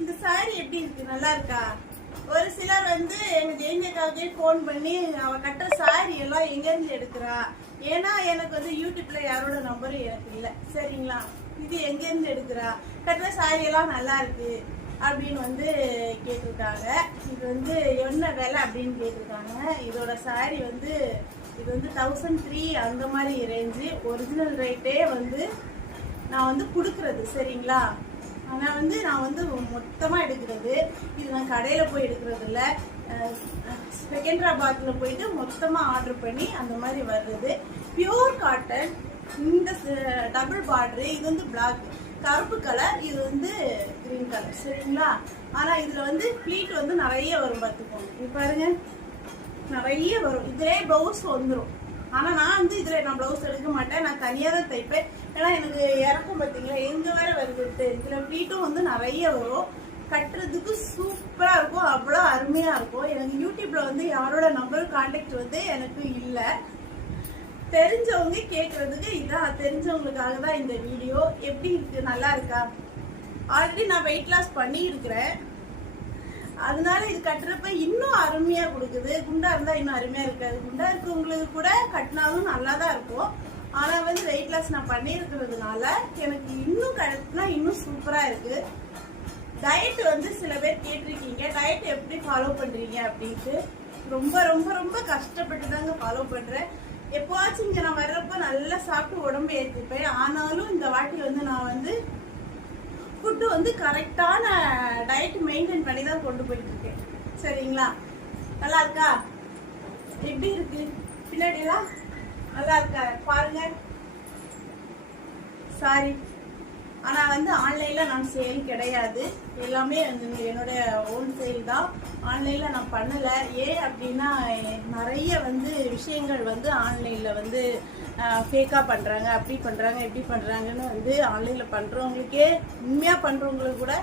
இந்த சாரி எப்படி இருக்கு? நல்லா இருக்கா? ஒரு சிலர் வந்து எங்க ஜெயிஞ்சக்காவே போன் பண்ணி அவ கட்டுற சாரி எல்லாம் எங்க இருந்து எடுக்கிறா, ஏன்னா எனக்கு வந்து யூடியூப்ல யாரோட நம்பரும் எனக்கு இல்லை. சரிங்களா, இது எங்க இருந்து எடுக்கிறா, கட்டுற சாரி எல்லாம் நல்லா இருக்கு அப்படின்னு வந்து கேட்டிருக்காங்க. இது வந்து என்ன விலை அப்படின்னு கேட்டிருக்காங்க. இதோட சாரி வந்து இது வந்து 1300 அந்த மாதிரி ரேஞ்சு. ஒரிஜினல் ரேட்டே வந்து நான் வந்து கொடுக்குறது. சரிங்களா, ஆனால் வந்து நான் வந்து மொத்தமாக எடுக்கிறது. இது நான் கடையில் போய் எடுக்கிறது இல்லை, செகண்டராபாத்தில் போயிட்டு மொத்தமாக ஆர்டர் பண்ணி அந்த மாதிரி வர்றது. Pure cotton. இந்த டபுள் பார்டரு, இது வந்து பிளாக் கருப்பு கலர், இது வந்து கிரீன் கலர். சரிங்களா, ஆனால் இதில் வந்து ப்ளீட் வந்து நிறைய வரும். பார்த்துக்கோங்க, இது பாருங்க, நிறைய வரும். இதிலே ப்ளவுஸ் வந்துடும். ஆனால் நான் வந்து இதில் நான் ப்ளவுஸ் எடுக்க மாட்டேன், நான் தனியாக தான் தைப்பேன். ஏன்னா எனக்கு இறக்கும் பார்த்தீங்களா, எங்கே வேற வருது. இதில் ப்ளீட்டும் வந்து நிறைய வரும். கட்டுறதுக்கு சூப்பராக இருக்கும், அவ்வளோ அருமையாக இருக்கும். எனக்கு யூடியூப்பில் வந்து யாரோட நம்பர் கான்டாக்ட் வந்து எனக்கு இல்லை. தெரிஞ்சவங்க கேட்குறதுக்கு இதான், தெரிஞ்சவங்களுக்காக தான் இந்த வீடியோ. எப்படி இருக்கு? நல்லா இருக்கா? ஆல்ரெடி நான் வெயிட் லாஸ் பண்ணி இருக்கிறேன், அதனால இது கட்டுறப்ப இன்னும் அருமையா கொடுக்குது. குண்டா இருந்தா இன்னும் அருமையா இருக்காது. குண்டா இருக்கவங்களுக்கு கூட கட்டினாலும் நல்லா தான் இருக்கும். ஆனா வந்து வெயிட் லாஸ் நான் பண்ணியிருக்கிறதுனால எனக்கு இன்னும் கட்டினா இன்னும் சூப்பரா இருக்கு. டயட் வந்து சில பேர் கேட்டிருக்கீங்க, டயட் எப்படி ஃபாலோ பண்றீங்க அப்படின்ட்டு. ரொம்ப ரொம்ப ரொம்ப கஷ்டப்பட்டு தாங்க ஃபாலோ பண்றேன். எப்போவாச்சும் இங்க நான் வர்றப்ப நல்லா சாப்பிட்டு உடம்பு ஏற்றிப்பேன். ஆனாலும் இந்த வாட்டி வந்து நான் வந்து ஃபுட்டு வந்து கரெக்டான டயட் மெயின்டைன் பண்ணி தான் கொண்டு போயிட்டு இருக்கேன். சரிங்களா, நல்லா இருக்கா? எப்படி இருக்கு பின்னாடிலாம்? நல்லா இருக்கா பாருங்க. சாரி, ஆனால் வந்து ஆன்லைனில் நான் சேல் கிடையாது, எல்லாமே என்னுடைய ஓன் சேல் தான். ஆன்லைனில் நான் பண்ணலை. ஏன் அப்படின்னா நிறைய வந்து விஷயங்கள் வந்து ஆன்லைனில் வந்து ஃபேக்காக பண்ணுறாங்க, அப்படி பண்ணுறாங்க, இப்படி பண்ணுறாங்கன்னு வந்து ஆன்லைனில் பண்ணுறவங்களுக்கே, உண்மையாக பண்ணுறவங்களுக்கு கூட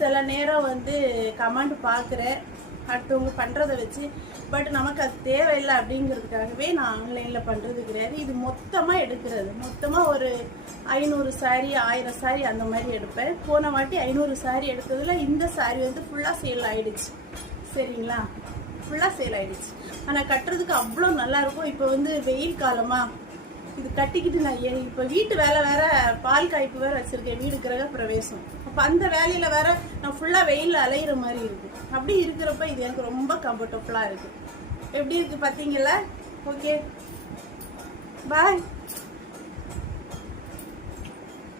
சில நேரம் வந்து கமெண்ட் பார்க்குறேன் அடுத்தவங்க பண்ணுறதை வச்சு. பட் நமக்கு அது தேவையில்லை அப்படிங்கிறதுக்காகவே நான் ஆன்லைனில் பண்ணுறது கிடையாது. இது மொத்தமாக எடுக்கிறது. மொத்தமாக ஒரு 500 சாரீ 1000 சாரீ அந்த மாதிரி எடுப்பேன். போன வாட்டி 500 சாரீ எடுத்ததில் இந்த சாரீ வந்து ஃபுல்லாக சேல் ஆகிடுச்சு. சரிங்களா, ஃபுல்லாக சேல் ஆகிடுச்சு. ஆனால் கட்டுறதுக்கு அவ்வளோ நல்லாயிருக்கும். இப்போ வந்து வெயில் காலமாக இது கட்டிக்கிட்டு நான் இப்போ வீட்டு வேலை வேற, பால் காய்ப்பு வேற வச்சிருக்கேன், வீடு கிரக பிரவேசம். அப்போ அந்த வேலையில வேற நான் ஃபுல்லாக வெயிலில் அலையிற மாதிரி இருக்கு. அப்படி இருக்கிறப்ப இது எனக்கு ரொம்ப கம்ஃபர்டபுளாக இருக்கு. எப்படி இருக்கு பார்த்தீங்களா? ஓகே, பாய்.